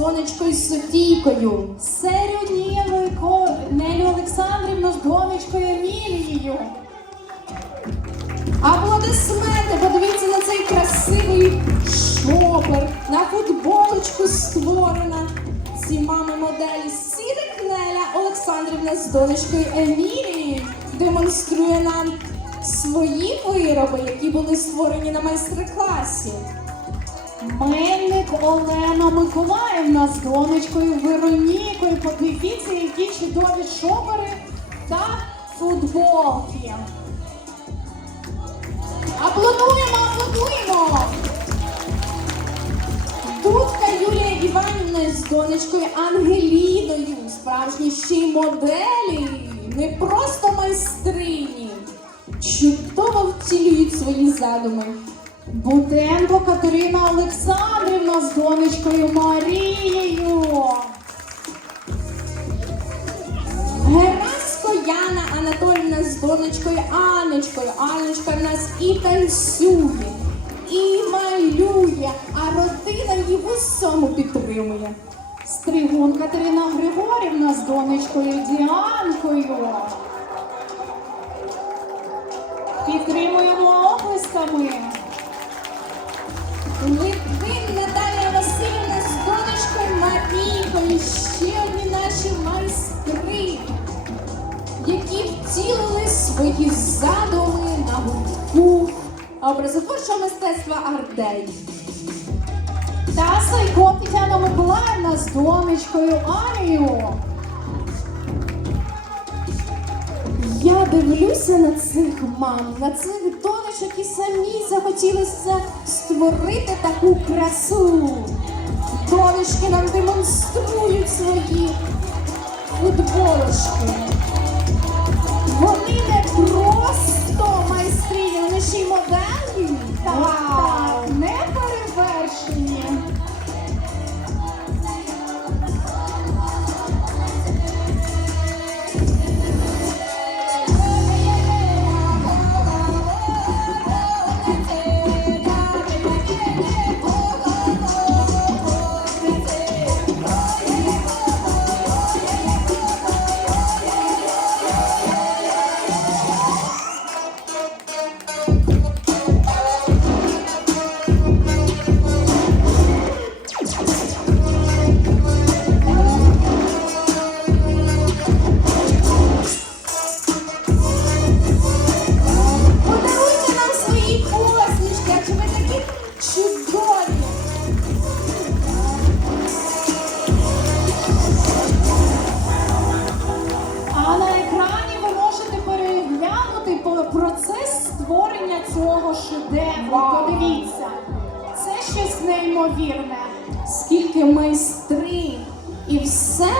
донечкою Софійкою. Серю Нілу Нелю Олександрівну з донечкою Емілією. Аплодисменти, подивіться на цей красивий шопер. На футболочку створена. Ці мами моделі Сірик Неля Олександрівна з донечкою Емілією демонструє нам свої вироби, які були створені на майстер-класі. Мельник Олена Миколаївна з донечкою Веронікою. Подивіться, які чудові шопери та футболки. Аплодуємо, аплодуємо! Дудка Юлія Іванівна з донечкою Ангеліною, справжні ще й моделі, не просто майстрині, чудово втілюють свої задуми. Бутенко Катерина Олександрівна з донечкою Марією. Гераско Яна Анатолівна з донечкою Анечкою. Анечка в нас і танцює, і малює, а родина її в усьому підтримує. Стригун Катерина Григорівна з донечкою Діанкою. Підтримуємо оплесками. Литвин Наталія Васильівна з донечкою Марійкою, ще одні наші майстри, які втілили свої задуми на гуртку образотворчого мистецтва Ардей. Та Сайко Тетяна Миколаївна з донечкою Анією. Я дивлюся на цих мам, на цих донечок і самі захотілося створити таку красу. Донечки нам демонструють свої футболочки. Вони не просто майстрині, вони ще й моделі. Процес створення цього шедевру. Подивіться, це щось неймовірне. Скільки майстри і все